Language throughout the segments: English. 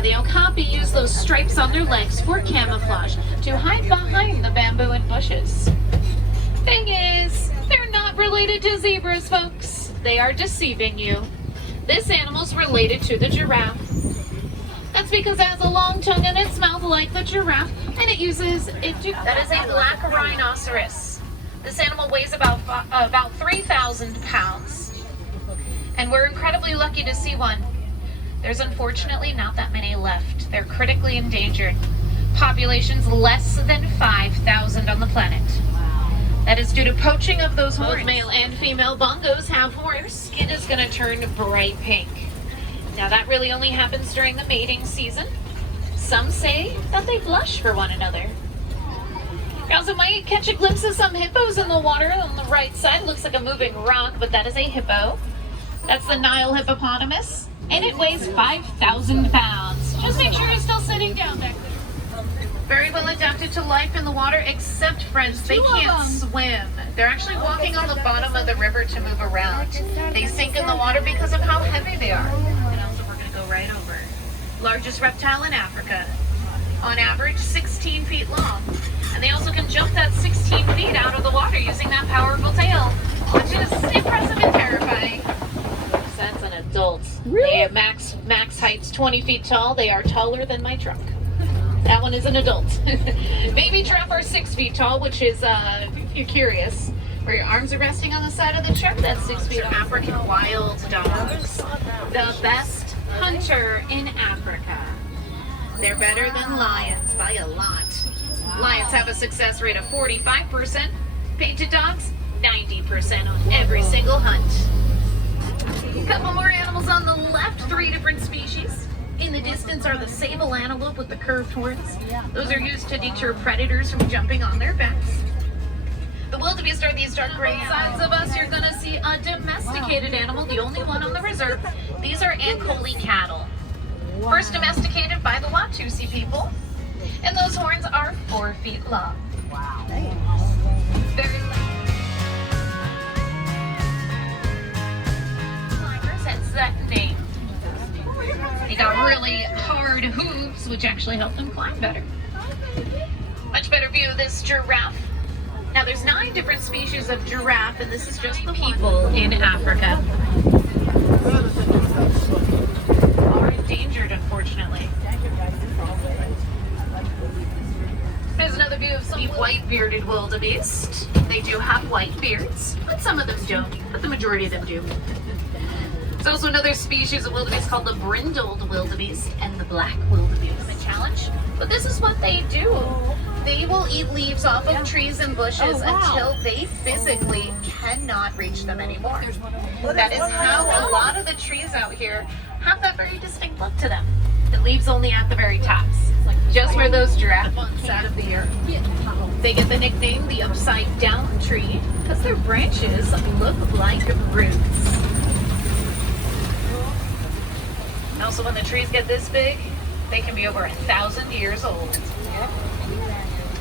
Yeah, the okapi use those stripes on their legs for camouflage to hide behind the bamboo and bushes. Thing is, they're not related to zebras, folks. They are deceiving you. This animal's related to the giraffe. That's because it has a long tongue in its mouth like the giraffe, and it uses it to... That is a black rhinoceros. This animal weighs about 3,000 pounds. And we're incredibly lucky to see one. There's unfortunately not that many left. They're critically endangered. Population's less than 5,000 on the planet. That is due to poaching of those horns. Both male and female bongos have horns. Their skin is going to turn bright pink. Now that really only happens during the mating season. Some say that they blush for one another. You also might catch a glimpse of some hippos in the water on the right side. Looks like a moving rock, but that is a hippo. That's the Nile hippopotamus, and it weighs 5,000 pounds. Just make sure you're still sitting down back there. Very well adapted to life in the water, except, friends, they can't swim. They're actually walking on the bottom of the river to move around. They sink in the water because of how heavy they are. And also, we're going to go right over. Largest reptile in Africa. On average, 16 feet long. And they also can jump that 16 feet out of the water using that powerful tail, which is impressive and terrifying. That's an adult. Really? They have max height's 20 feet tall. They are taller than my truck. That one is an adult. Baby giraffe are 6 feet tall, which is, if you're curious, where your arms are resting on the side of the truck, that's 6 feet. African wild dogs. The best hunter in Africa. They're better than lions by a lot. Lions have a success rate of 45%. Painted dogs, 90% on every single hunt. A couple more animals on the left, 3 different species. In the distance are the sable antelope with the curved horns. Those are used to deter predators from jumping on their backs. The wildebeest are these dark gray sides of us. You're going to see a domesticated animal, the only one on the reserve. These are Ankole cattle. First domesticated by the Watusi people. And those horns are 4 feet long. Wow. Very climbers, hence that name. They got really hard hooves, which actually help them climb better. Much better view of this giraffe. Now there's 9 different species of giraffe, and this is just the people in Africa. Are endangered, unfortunately. Here's another view of some white-bearded wildebeest. They do have white beards, but some of them don't, but the majority of them do. There's also another species of wildebeest called the brindled wildebeest and the black wildebeest. A challenge, but this is what they do. They will eat leaves off of trees and bushes until they physically cannot reach them anymore. That is how a lot of the trees out here have that very distinct look to them. The leaves only at the very tops, just where those giraffe bunks out of the earth. They get the nickname the upside down tree because their branches look like roots. And also when the trees get this big, they can be over 1,000 years old.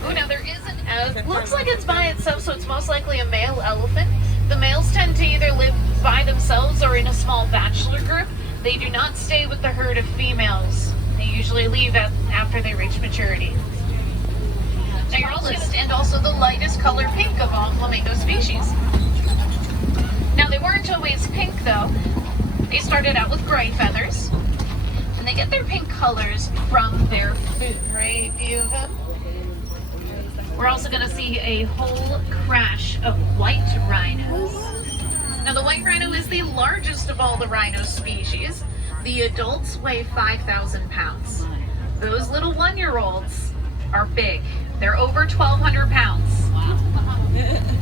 Oh, now there is an elk. Looks like it's by itself, so it's most likely a male elephant. The males tend to either live by themselves or in a small bachelor group. They do not stay with the herd of females. They usually leave after they reach maturity. Now you're also the lightest color pink of all flamingo species. Now they weren't always pink though. They started out with gray feathers. And they get their pink colors from their food. Great view of them. We're also going to see a whole crash of white rhinos. Now the white rhino is the largest of all the rhino species. The adults weigh 5,000 pounds. Those little 1-year-olds are big. They're over 1,200 pounds.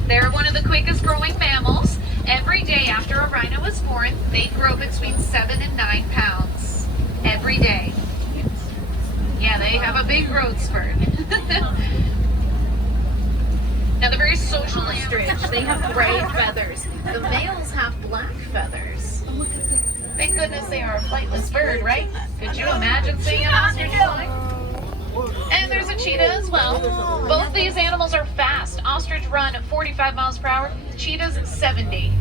They're one of the quickest growing mammals. Every day after a rhino is born, they grow between 7 and 9 pounds. Every day. Yeah, they have a big growth spurt. Now they're very social ostrich. They have gray feathers. The males have black feathers. Thank goodness they are a flightless bird, right? Could you imagine seeing an ostrich flying? And there's a cheetah as well. Both these animals are fast. Ostrich run 45 miles per hour. Cheetahs 70.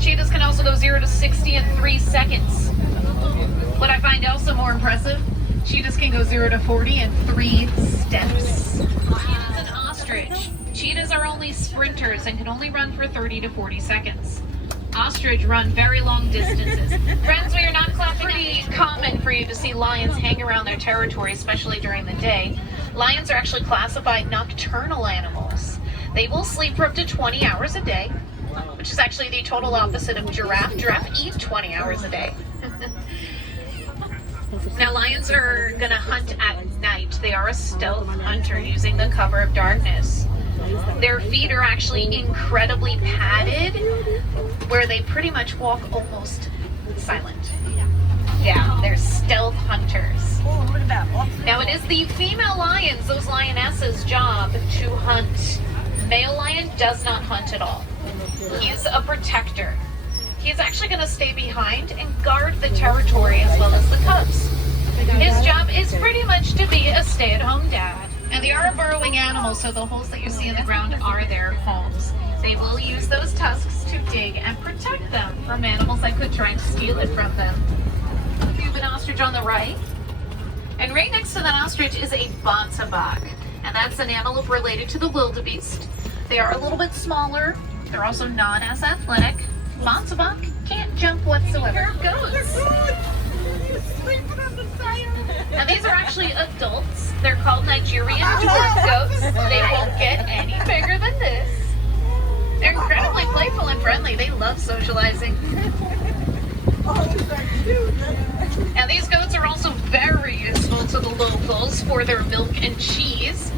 Cheetahs can also go 0 to 60 in 3 seconds. What I find also more impressive, cheetahs can go 0 to 40 in 3 steps. Cheetahs and ostrich. Cheetahs are only sprinters and can only run for 30 to 40 seconds. Ostrich run very long distances. Friends, we are not clapping. Pretty common for you to see lions hang around their territory, especially during the day. Lions are actually classified nocturnal animals. They will sleep for up to 20 hours a day, which is actually the total opposite of giraffe. Giraffe eat 20 hours a day. Now, lions are going to hunt at night. They are a stealth hunter using the cover of darkness. Their feet are actually incredibly padded, where they pretty much walk almost silent. Yeah, they're stealth hunters. Now, it is the female lions, those lionesses' job to hunt. Male lion does not hunt at all. He's a protector. He's actually going to stay behind and guard the territory as well as the cubs. His job is pretty much to be a stay-at-home dad. And they are a burrowing animal, so the holes that you see in the ground are their homes. They will use those tusks to dig and protect them from animals that could try and steal it from them. You have an ostrich on the right. And right next to that ostrich is a bontebok. And that's an antelope related to the wildebeest. They are a little bit smaller. They're also not as athletic. Bontebok can't jump whatsoever. Here goes. Now these are actually adults. They're called Nigerian dwarf goats. They won't get any bigger than this. They're incredibly playful and friendly. They love socializing. Now these goats are also very useful to the locals for their milk and cheese.